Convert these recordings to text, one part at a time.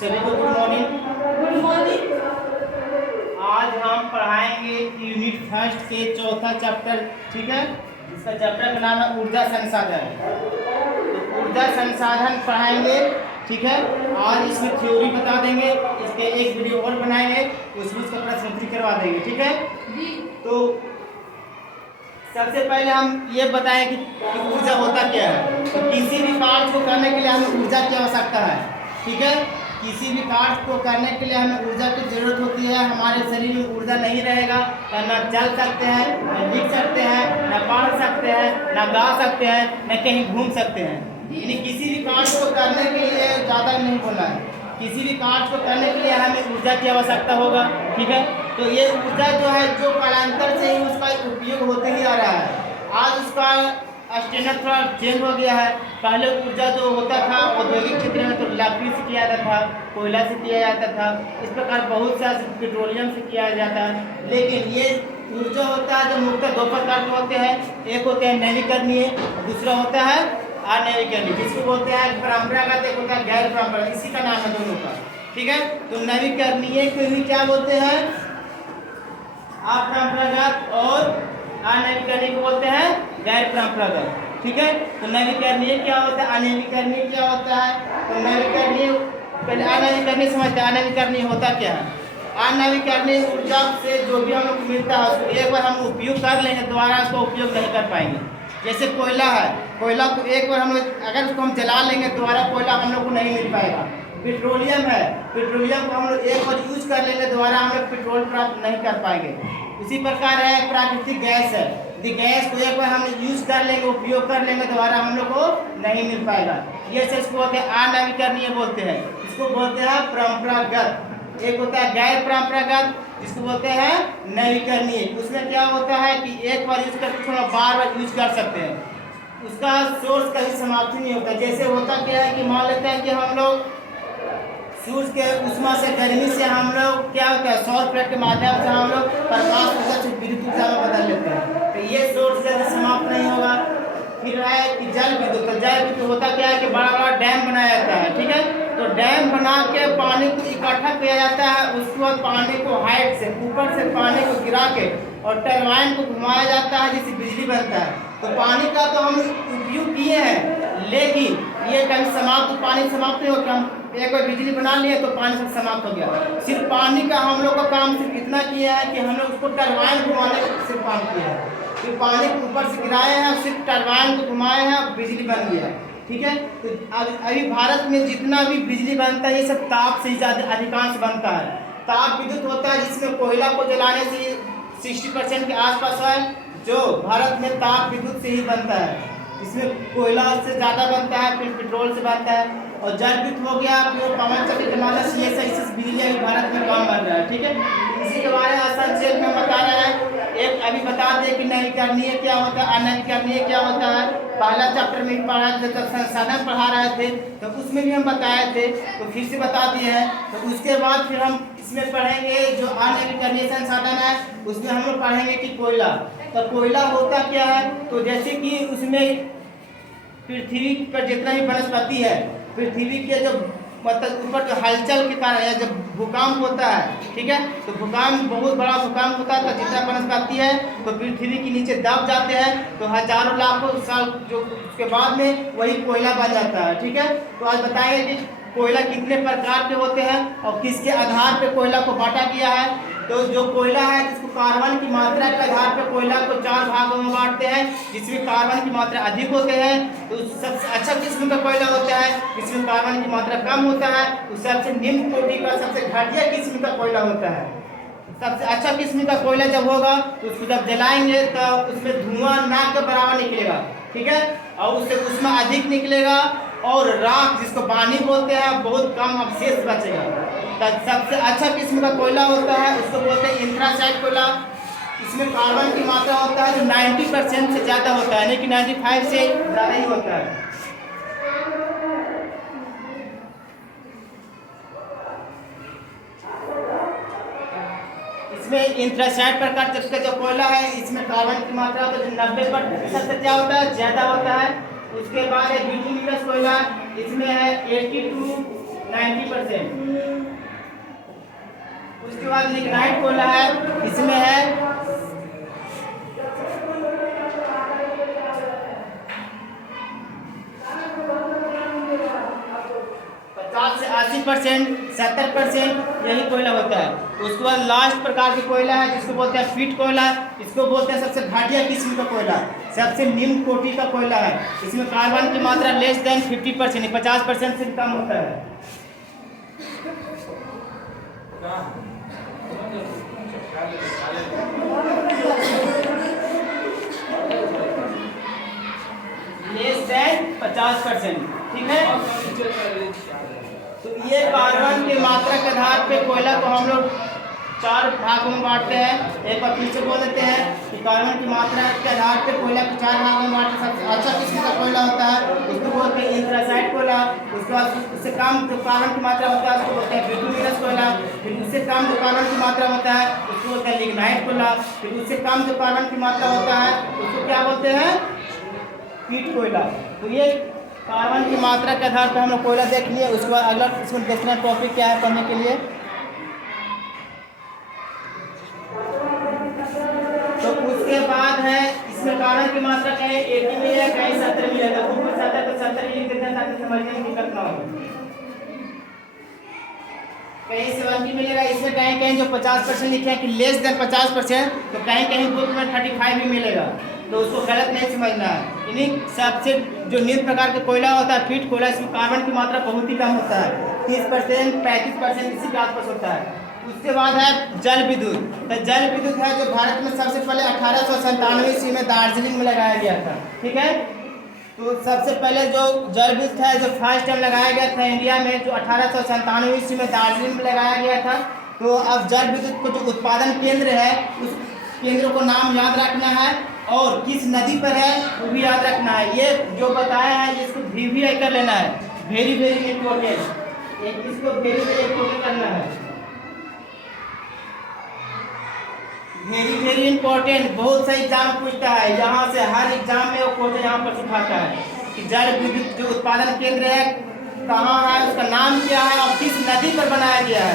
सभी को good morning. Good morning. आज हम पढ़ाएंगे यूनिट फर्स्ट के चौथा चैप्टर, ठीक है। इसका चैप्टर का नाम है ऊर्जा संसाधन। तो ऊर्जा संसाधन पढ़ाएंगे, ठीक है। आज इसमें थ्योरी बता देंगे, इसके एक वीडियो और बनाएंगे, उसमें उसका प्रश्नोत्तरी करवा देंगे, ठीक है जी। तो सबसे पहले हम ये बताएं कि ऊर्जा होता क्या है। तो किसी भी कार्य को करने के लिए हमें ऊर्जा की आवश्यकता है, ठीक है। किसी भी कार्य को करने के लिए हमें ऊर्जा की जरूरत होती है। हमारे शरीर में ऊर्जा नहीं रहेगा तो न चल सकते हैं, न लिख सकते हैं, न पढ़ सकते हैं, न गा सकते हैं, न कहीं घूम सकते हैं। यानी किसी भी कार्य को करने के लिए ज़्यादा नहीं बोलना है, किसी भी कार्य को करने के लिए हमें ऊर्जा की आवश्यकता होगा, ठीक है। तो ये ऊर्जा जो है जो कालांतर से ही उसका उपयोग होते ही आ रहा है। आज उसका स्टैंडर्ड थोड़ा चेंज हो गया है। पहले ऊर्जा जो होता था औद्योगिक क्षेत्र में तो लकड़ी से किया जाता था, कोयला से किया जाता था, इस प्रकार बहुत सा पेट्रोलियम से किया जाता है। लेकिन ये ऊर्जा होता है जो मुख्यतः दो प्रकार के होते हैं, एक होते हैं नवीकरणीय, दूसरा होता है अनवीकरणीय, जिसको बोलते हैं परंपरागत, एक होता है गैर परंपरागत, इसी का नाम है दोनों का, ठीक है। तो नवीकरणीय को भी क्या बोलते हैं, अपरंपरागत, और अनवीकरणीय को बोलते हैं गैर परंपरागत, ठीक है। तो नवीकरणीय क्या होता है, अनवीकरणीय क्या होता है। तो नवीकरणीय पहले अनवीकरणीय समझते हैं। अनवीकरणीय होता क्या है। अनवीकरणीय ऊर्जा से जो भी हम लोग मिलता है उसको एक बार हम उपयोग कर लेंगे, दोबारा उसका उपयोग नहीं कर पाएंगे। जैसे कोयला है, कोयला को एक बार हम लोग अगर उसको हम जला लेंगे दोबारा कोयला हम लोग को नहीं मिल पाएगा। पेट्रोलियम है, पेट्रोलियम को हम लोग एक बार यूज कर लेंगे दोबारा हम लोग पेट्रोल प्राप्त नहीं कर पाएंगे। उसी प्रकार है प्राकृतिक गैस है, यदि गैस को एक बार हम यूज कर लेंगे, उपयोग कर लेंगे, दोबारा हम लोग को नहीं मिल पाएगा। ये से इसको बोलते हैं अनवीकरणीय बोलते हैं, इसको बोलते हैं परंपरागत। एक होता है गैर परंपरागत, जिसको बोलते हैं नवीकरणीय। उसमें क्या होता है कि एक बार यूज करके थोड़ा बार बार यूज कर सकते हैं, उसका सोर्स कभी समाप्ति नहीं होता। जैसे होता क्या है कि मान लेते हैं कि हम लोग सूर्य के उष्मा से, गर्मी से हम लोग क्या होता है सौर प्लेट के माध्यम से हम लोग प्रकाश ऊर्जा से विद्युत ऊर्जा में बदल लेते हैं, तो ये सोर्स जल्दी समाप्त नहीं होगा। फिर है कि जल विद्युत, तो जल विद्युत होता क्या है कि बड़ा बड़ा डैम बनाया जाता है, ठीक है। तो डैम बना के पानी को इकट्ठा किया जाता है, उसके बाद पानी को हाइट से ऊपर से पानी को गिरा के और टरबाइन को घुमाया जाता है, जिससे बिजली बनता है। तो पानी का तो हम उपयोग किए हैं, लेकिन ये कहीं समाप्त, पानी समाप्त नहीं होगा। हम एक बार बिजली बना लिए तो पानी सब समाप्त हो गया। सिर्फ पानी का हम लोग का काम सिर्फ इतना किया है कि हम लोग उसको टरबाइन घुमाने का सिर्फ काम किया है। फिर पानी को ऊपर से गिराए हैं, सिर्फ टरबाइन को घुमाए हैं, बिजली बन गया, ठीक है। तो अभी भारत में जितना भी बिजली बनता है ये सब ताप से ही ज़्यादा अधिकांश बनता है। ताप विद्युत होता है जिसमें कोयला को जलाने से 60% के आसपास है, जो भारत में ताप विद्युत से ही बनता है। इसमें कोयला से ज़्यादा बनता है, फिर पेट्रोल से बनता है, और जल विद्युत हो गया, फिर पवन चक्र के माध्यम से ये से बिजली अभी भारत में काम बन रहा है, ठीक है। इसी के बारे में संक्षेप में बता रहे हैं। एक अभी बता दें कि नवीकरणीय क्या होता है, अनवीकरणीय क्या होता है। पहला चैप्टर में पढ़ा थे, जब संसाधन पढ़ा रहे थे तो उसमें भी हम बताए थे, तो फिर से बता दिए हैं। तो उसके बाद फिर हम इसमें पढ़ेंगे जो अनवीकरणीय संसाधन है, उसमें हम लोग पढ़ेंगे कि कोयला। तो कोयला होता क्या है, तो जैसे कि उसमें पृथ्वी पर जितना भी वनस्पति है, पृथ्वी के जो मतलब ऊपर जो हलचल के कारण या जब भूकंप होता है, ठीक है, तो भूकंप बहुत बड़ा भूकंप होता है तो जितना वनस्पति है तो पृथ्वी के नीचे दब जाते हैं, तो हजारों लाखों साल जो उसके बाद में वही कोयला बन जाता है, ठीक है। तो आज बताएंगे कि कोयला कितने प्रकार के होते हैं और किसके आधार पर कोयला को बांटा गया है। तो जो कोयला है जिसको कार्बन की मात्रा के आधार पर कोयला को 4 भागों में बांटते हैं, जिसमें कार्बन की मात्रा अधिक होते हैं तो सबसे अच्छा किस्म का कोयला होता है, जिसमें कार्बन की मात्रा कम होता है उस सबसे निम्न कोटि का सबसे घटिया किस्म का कोयला होता है। सबसे अच्छा किस्म का कोयला जब होगा तो उसको जब जलाएंगे तो उसमें धुआं ना के बराबर निकलेगा, ठीक है, और उससे उसमें अधिक निकलेगा, और राख जिसको पानी बोलते हैं बहुत कम अवशेष बचेगा। तो सबसे अच्छा किस्म का कोयला होता है उसको बोलते हैं एंथ्रासाइट कोयला। इसमें कार्बन की मात्रा होता है जो 90% से ज़्यादा होता है, लेकिन 95 से ज़्यादा ही होता है। इसमें एंथ्रासाइट प्रकार का जो कोयला है इसमें कार्बन की मात्रा होता है 90% से क्या होता है, ज़्यादा होता है। उसके बाद है बिटुमिनस कोयला, इसमें है 80 to 90%। उसके बाद लिग्नाइट कोयला है, इसमें है 50 से 80%, 70% यही कोयला होता है। उसके बाद लास्ट प्रकार की कोयला है जिसको बोलते हैं फीट कोयला। इसको बोलते हैं सबसे घटिया किस्म का कोयला, सबसे निम्न कोटि का कोयला है। इसमें कार्बन की मात्रा लेस देन 50%, 50% से कम होता है। लेस देन 50%, ठीक है। तो ये कार्बन की मात्रा के आधार पे कोयला को हम लोग 4 भागों में बांटते हैं। एक बार फिर से बोल देते हैं कि कार्बन की मात्रा के आधार पे कोयला को 4 भागों में बांटते हैं। सबसे अच्छा किस्म का कोयला होता है उसको बोलते हैं एंथ्रासाइट कोयला। उसके बाद उससे कम जो कार्बन की मात्रा होता है उसको बोलते हैं बिटुमिनस कोयला। फिर उससे कम जो कार्बन की मात्रा होता है उसको बोलते हैं लिग्नाइट कोयला। फिर उससे कम जो कार्बन की मात्रा होता है उसको क्या बोलते हैं, फीट कोयला। तो ये कार्बन की मात्रा के आधार पर हम लोग कोयला देख लिए। उसके बाद अगला इसमें देखना टॉपिक क्या है पढ़ने के लिए। तो उसके बाद है इसमें कार्बन की मात्रा कहीं 80 मिलेगा, कहीं 70 मिलेगा। ऊपर 70 तो 70 लिख देते हैं ताकि समझने में दिक्कत ना हो। कहीं 70 मिलेगा, इसमें कहीं कहीं जो 50% लिखे हैं कि लेस देन 50%, तो कहीं कहीं बुक में 35 भी मिलेगा, तो उसको गलत नहीं समझना है। इन्हीं सबसे जो निम्न प्रकार का कोयला होता है फीट कोयला, इसमें कार्बन की मात्रा बहुत ही कम होता है, 30%, 35% इसी के आसपास होता है। उसके बाद है जल विद्युत। तो जल विद्युत है जो भारत में सबसे पहले 1897 ईस्वी में दार्जिलिंग में लगाया गया था, ठीक है। तो सबसे पहले जो जल विद्युत है जो फर्स्ट टाइम लगाया गया था इंडिया में, जो 1897 ईस्वी में दार्जिलिंग में लगाया गया था। तो अब जल विद्युत को जो उत्पादन केंद्र है उस केंद्र को नाम याद रखना है और किस नदी पर है वो भी याद रखना है। ये जो बताया है इसको VVI कर लेना है, वेरी वेरी इंपॉर्टेंट। इसको वेरी वेरी इंपॉर्टेंट करना है, वेरी वेरी इंपॉर्टेंट। बहुत सा एग्जाम पूछता है यहाँ से, हर एग्जाम में वो क्वेश्चन यहाँ पर सिखाता है कि जल विद्युत जो उत्पादन केंद्र है कहाँ है, उसका नाम क्या है और किस नदी पर बनाया गया है।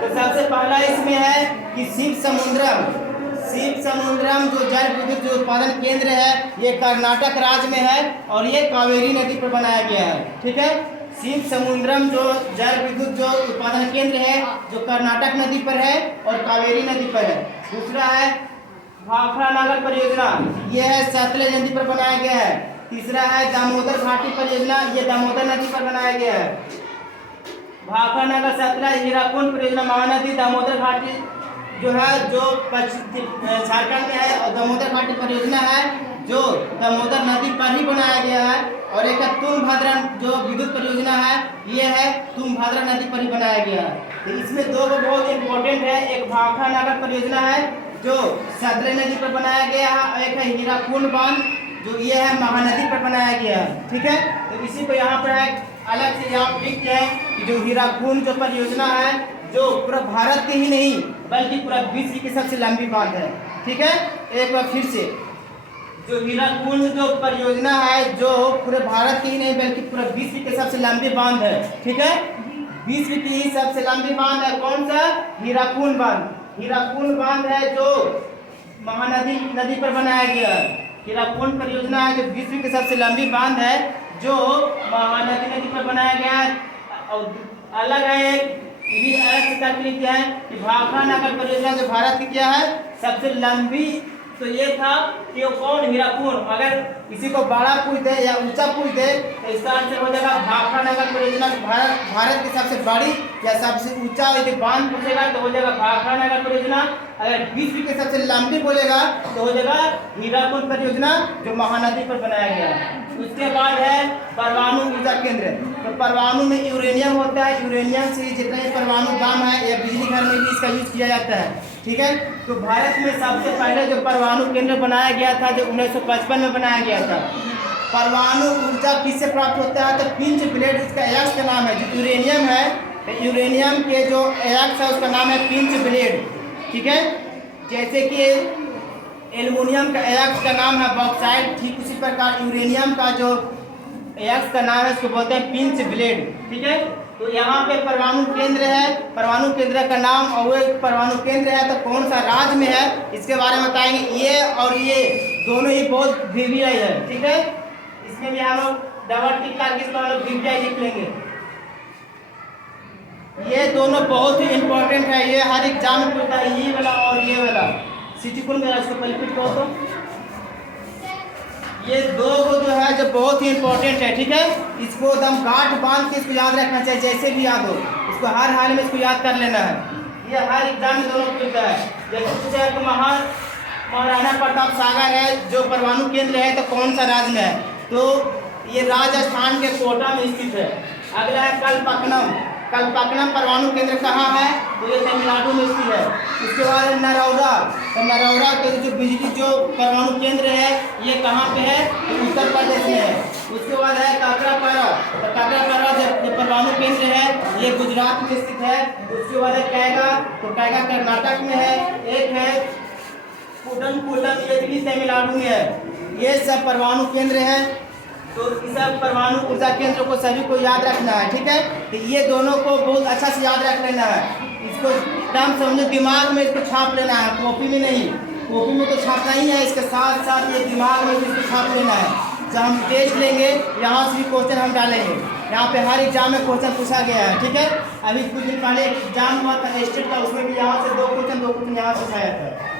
तो सबसे पहला इसमें है कि शिवसमुद्रम। शिवसमुद्रम जो जल विद्युत जो उत्पादन केंद्र है ये कर्नाटक राज्य में है और ये कावेरी नदी पर बनाया गया है, ठीक है। शिवसमुद्रम जो जल विद्युत जो उत्पादन केंद्र है जो कर्नाटक नदी पर है और कावेरी नदी पर है। दूसरा है भाखड़ा नागर परियोजना, ये है सतलज नदी पर बनाया गया है। तीसरा है दामोदर घाटी परियोजना, ये दामोदर नदी पर बनाया गया है। भाखड़ा नागर सतलज हीराकुंड परियोजना महानदी दामोदर घाटी जो है जो झारखंड में है, और दामोदर घाटी परियोजना है जो दामोदर नदी पर ही बनाया गया है। और एक तुंगभद्रा जो विद्युत परियोजना है ये है तुंगभद्रा नदी पर ही बनाया गया है। तो इसमें दो बहुत इंपॉर्टेंट है, एक भाखड़ा नागर परियोजना है जो सतलज नदी पर बनाया गया है और एक है हीराकुंड बांध जो ये है महानदी पर बनाया गया है, ठीक है। तो इसी को यहाँ पर है अलग से यहाँ लिखते हैं कि जो हीराकुंड जो परियोजना है जो पूरा भारत के ही नहीं बल्कि पूरा विश्व की सबसे लंबी बांध है, ठीक है। एक बार फिर से जो हीराकुंड जो परियोजना है जो पूरे भारत की ही नहीं बल्कि पूरा विश्व की सबसे लंबी बांध है, ठीक है। विश्व की ही सबसे लंबी बांध है कौन सा, हीराकुंड बांध। हीराकुंड बांध है जो महानदी नदी पर बनाया गया है। हीराकुंड परियोजना है जो विश्व की सबसे लंबी बांध है जो महानदी नदी पर बनाया गया है। और अलग है एक भी अलग से तकलीफ क्या है कि भाखड़ा नागर परियोजना जो भारत की क्या है सबसे लंबी। तो ये था कि वो कौन, हीराकुंड। अगर किसी को बड़ा पूछ दे या ऊंचा पूछ दे तो इसका आंसर हो जाएगा भाखड़ा नागर परियोजना भारत की सबसे बड़ी या सबसे ऊंचा यदि बांध पूछेगा तो हो जाएगा भाखड़ा नागर परियोजना। अगर विश्व की सबसे लंबी बोलेगा तो हो जाएगा हीराकुंड परियोजना जो महानदी पर बनाया गया। उसके बाद है परमाणु ऊर्जा केंद्र। तो परमाणु में यूरेनियम होता है, यूरेनियम से जितने परमाणु बम है या बिजली घर में भी इसका यूज किया जाता है, ठीक है। तो भारत में सबसे पहले जो परमाणु केंद्र बनाया गया था जो 1955 में बनाया गया था। परमाणु ऊर्जा किससे प्राप्त होता है तो पिंच ब्लेड इसका एयक्स का नाम है। जो यूरेनियम है तो यूरेनियम के जो एयक्स है उसका नाम है पिंच ब्लेड, ठीक है। जैसे कि एल्युमिनियम का एयक्स का नाम है बॉक्साइट, ठीक उसी प्रकार यूरेनियम का जो एयक्स का नाम है उसको बोलते हैं पिंच ब्लेड, ठीक है। तो यहाँ पे परमाणु केंद्र है, परमाणु केंद्र का नाम, और वो एक परमाणु केंद्र है तो कौन सा राज्य में है इसके बारे में बताएंगे। ये और ये दोनों ही बहुत VVI है, ठीक है। इसमें भी हम लोग डबल टिक करके इसको हम लोग VVI लिख लेंगे। ये दोनों बहुत ही इंपॉर्टेंट है, ये हर एग्जाम में पूछता है, ये वाला और ये वाला। सिटी कुल मेरा इसको पहले करो तो ये दो को जो है जो बहुत ही इंपॉर्टेंट है, ठीक है। इसको एकदम गांठ बांध के इसको याद रखना चाहिए, जैसे भी याद हो इसको हर हाल में इसको याद कर लेना है। ये हर एग्जाम में दोनों पूछता है। जैसे पूछा है कि महाराणा प्रताप सागर है जो परमाणु केंद्र है तो कौन सा राज्य में है, तो ये राजस्थान के कोटा में स्थित है। अगला है कलपक्कनम। कलपक्कनम परमाणु केंद्र कहाँ है, तो ये तमिलनाडु में स्थित है। उसके बाद है नरौरा। तो नरौरा के जो बिजली जो परमाणु केंद्र है ये कहाँ पे है, तो उत्तर प्रदेश में है। उसके बाद है काकरापारा। तो काकरापारा जो परमाणु केंद्र है ये गुजरात में स्थित है। उसके बाद है कैगा। तो कैगा कर्नाटक में है। एक है कूडमकुलम, ये भी तमिलनाडु में है। ये सब परमाणु केंद्र है। तो इस सब परमाणु ऊर्जा केंद्र को सभी को याद रखना है, ठीक है। तो ये दोनों को बहुत अच्छा से याद रख लेना है। इसको एकदम समझो दिमाग में इसको छाप लेना है, कॉपी में नहीं। कॉपी में तो छापना ही है, इसके साथ साथ ये दिमाग में भी इसको छाप लेना है। जब हम टेस्ट लेंगे यहाँ से भी क्वेश्चन हम डालेंगे। यहाँ पे हर एग्जाम में क्वेश्चन पूछा गया है, ठीक है। अभी कुछ दिन पहले एग्जाम हुआ था स्टेट का, उसमें भी यहाँ से दो क्वेश्चन यहाँ से आया था।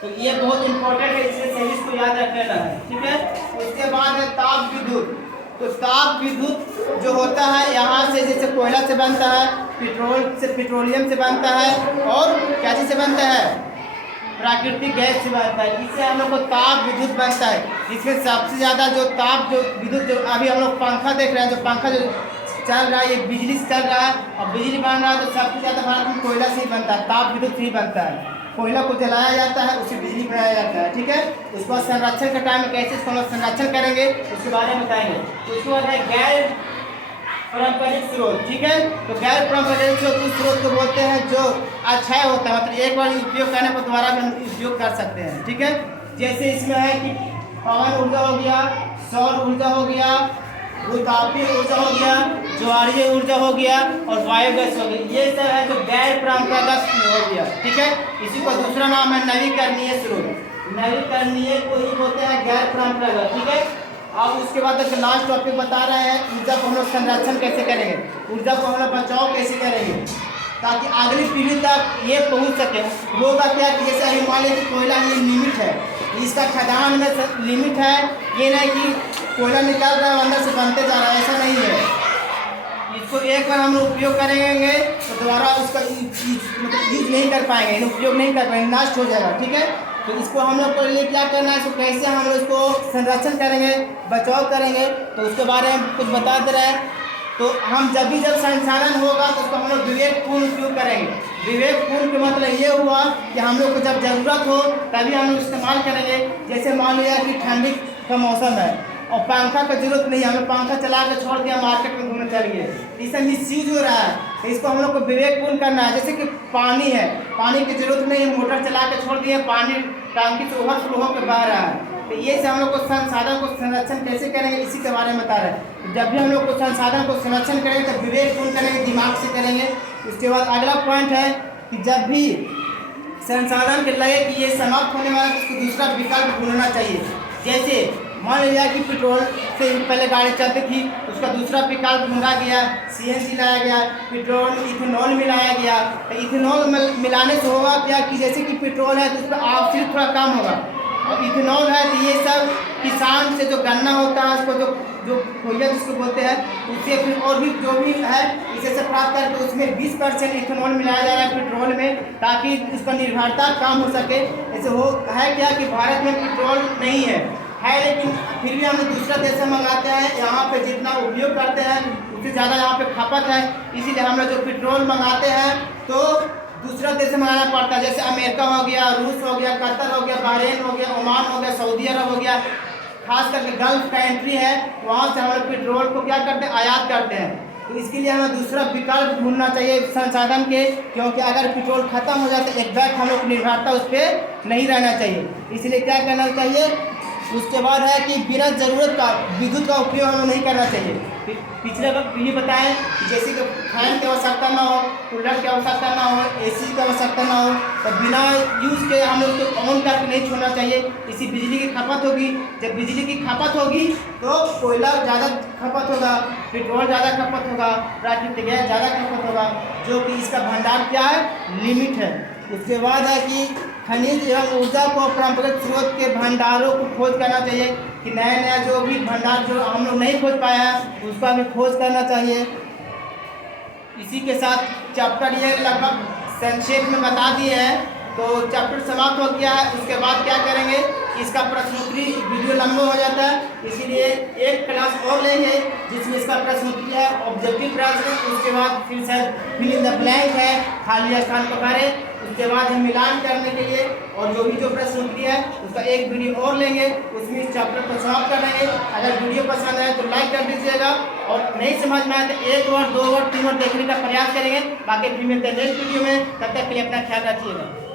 तो ये बहुत इंपॉर्टेंट है, इसलिए सही इसको याद रख लेना है, ठीक है। उसके बाद है ताप विद्युत। तो ताप विद्युत जो होता है यहाँ से जैसे कोयला से बनता है, पेट्रोलियम से बनता है, और क्या चीज़ से बनता है, प्राकृतिक गैस से बनता है। इससे हम लोग को ताप विद्युत बनता है। इसमें सबसे ज़्यादा जो ताप जो विद्युत जो अभी हम लोग पंखा देख रहे हैं, जो पंखा जो चल रहा है ये बिजली से चल रहा है, और बिजली बन रहा है तो सबसे ज़्यादा भारत में कोयला से ही बनता है, ताप विद्युत से ही बनता है। कोयला को जलाया जाता है, उससे बिजली बनाया जाता है, ठीक है। उसके बाद संरक्षण का टाइम कैसे इसको हम लोग संरक्षण करेंगे उसके बारे में बताएंगे। उसके बाद है गैर पारंपरिक स्रोत, ठीक है। तो गैर पारंपरिक स्रोत उस स्रोत को बोलते हैं जो अक्षय होता है, मतलब एक बार उपयोग करने पर दोबारा भी हम उपयोग कर सकते हैं, ठीक है। जैसे इसमें है कि पवन ऊर्जा हो गया, सौर ऊर्जा हो गया, भूतापीय ऊर्जा हो गया, ज्वारीय ऊर्जा हो गया, और बायोगैस हो गया। ये सब है जो गैर परंपरागत हो गया, ठीक है। इसी का दूसरा नाम है नवीकरणीय स्रोत। नवीकरणीय को ही बोलते हैं गैर परंपरागत, ठीक है। अब उसके बाद लास्ट टॉपिक बता रहे हैं ऊर्जा को हम लोग संरक्षण कैसे करेंगे, ऊर्जा को हम लोग बचाव कैसे करेंगे ताकि अगली पीढ़ी तक ये पहुंच सके। होगा क्या कि जैसे हिमालय की कोयला ये लिमिट है, इसका खदान में लिमिट है, ये नहीं कि कोयला निकाल रहा है अंदर से बनते जा रहा है, ऐसा नहीं है। इसको एक बार हम लोग उपयोग करेंगे तो दोबारा उसका मतलब यूज नहीं कर पाएंगे, उपयोग नहीं कर पाएंगे, नष्ट हो जाएगा, ठीक है। तो इसको हम लोग को लिए क्या करना है, इसको कैसे हम लोग इसको संरक्षण करेंगे, बचाव करेंगे, तो उसके बारे में कुछ बता दे रहे हैं। तो हम जब संसाधन होगा तो उसको हम लोग विवेकपूर्ण उपयोग करेंगे। विवेकपूर्ण का मतलब ये हुआ कि हम लोग को जब ज़रूरत हो तभी हम लोग इस्तेमाल करेंगे। जैसे मान लिया कि ठंडी का मौसम है और पंखा का जरूरत नहीं है, हमें पंखा चला के छोड़ दिया मार्केट में घूमने चलिए, इससे मिसयूज हो रहा है। तो इसको हम लोग को विवेकपूर्ण करना है। जैसे कि पानी है, पानी की जरूरत नहीं है, मोटर चला के छोड़ दिए, पानी टंकी से ओवरफ्लो होकर बह रहा है। तो ये से हम लोग को संसाधन को संरक्षण कैसे करेंगे इसी के बारे में बता रहे हैं। जब भी हम लोग को संसाधन को संरक्षण करेंगे तो विवेकपूर्ण करेंगे, दिमाग से करेंगे। उसके बाद अगला पॉइंट है कि जब भी संसाधन के लगे कि ये समाप्त होने वाला है तो उसको दूसरा विकल्प ढूंढना चाहिए। जैसे मान लिया कि पेट्रोल से पहले गाड़ी चलती थी, उसका दूसरा विकल्प ढूंढा गया, CNG लाया गया, पेट्रोल इथेनॉल मिलाया गया। तो इथेनॉल मिलाने से होगा क्या कि जैसे कि पेट्रोल है तो उस पर आवश्यक थोड़ा कम होगा, और इथेनॉल है तो ये सब किसान से जो गन्ना होता है उसको जो खोइया जिसको बोलते हैं उससे फिर और भी जो भी है इसे से प्राप्त करके उसमें 20% इथेनॉल मिलाया जा रहा है पेट्रोल में, ताकि उसका निर्भरता कम हो सके। ऐसे हो है क्या कि भारत में पेट्रोल नहीं है लेकिन फिर भी हम दूसरा देश से मंगाते हैं, यहाँ पे जितना उपयोग करते हैं उससे ज़्यादा यहाँ पे खपत है, इसीलिए हम लोग जो पेट्रोल मंगाते हैं तो दूसरा देश से मंगाना पड़ता है। जैसे अमेरिका हो गया, रूस हो गया, कतर हो गया, बहरीन हो गया, ओमान हो गया, सऊदी अरब हो गया, खास करके गल्फ कंट्री है, वहाँ से हम लोग पेट्रोल को क्या करते हैं, आयात करते हैं। तो इसके लिए हमें दूसरा विकल्प ढूंढना चाहिए संसाधन के, क्योंकि अगर पेट्रोल खत्म हो जाए तो एकदम हम लोग निर्भरता उस पर नहीं रहना चाहिए। इसलिए क्या करना चाहिए, उसके बाद है कि बिना ज़रूरत का विद्युत का उपयोग हमें नहीं करना चाहिए। पिछले वक्त वीडियो बताएं कि जैसे कि फैन की आवश्यकता ना हो, कूलर की आवश्यकता ना हो, एसी की आवश्यकता ना हो, तो बिना यूज़ के हमें उसको ऑन करके नहीं छोड़ना चाहिए। इसी बिजली की खपत होगी। जब बिजली की खपत होगी तो कोयला ज़्यादा खपत होगा, पेट्रोल ज़्यादा खपत होगा, प्राकृतिक गैस ज़्यादा खपत होगा, जो कि इसका भंडार क्या है, लिमिट है। उसके बाद है कि खनिज एवं ऊर्जा को परंपरागत स्रोत के भंडारों को खोज करना चाहिए कि नया नया जो भी भंडार जो हम लोग नहीं खोज पाया है उसका हमें खोज करना चाहिए। इसी के साथ चैप्टर ये लगभग संक्षेप में बता दिए हैं, तो चैप्टर समाप्त हो गया है। उसके बाद क्या करेंगे, इसका प्रश्नोत्तरी वीडियो लंबा हो जाता है, इसीलिए एक क्लास और लेंगे जिसमें इसका प्रश्नोत्तरी है, ऑब्जेक्टिव प्रश्न, उसके बाद फिर शायद फिल इन द ब्लैंक है, खाली स्थान पकड़े, उसके बाद हम मिलान करने के लिए और जो भी जो प्रश्नोत्तरी है उसका एक वीडियो और लेंगे, उसमें इस चैप्टर को समाप्त कर देंगे। अगर वीडियो पसंद आए तो लाइक कर दीजिएगा और नहीं समझ में आए तो 1 बार 2 बार 3 बार देखने का प्रयास करेंगे। बाकी फिर मिलते हैं नेक्स्ट वीडियो में, तब तक के लिए अपना ख्याल रखिएगा।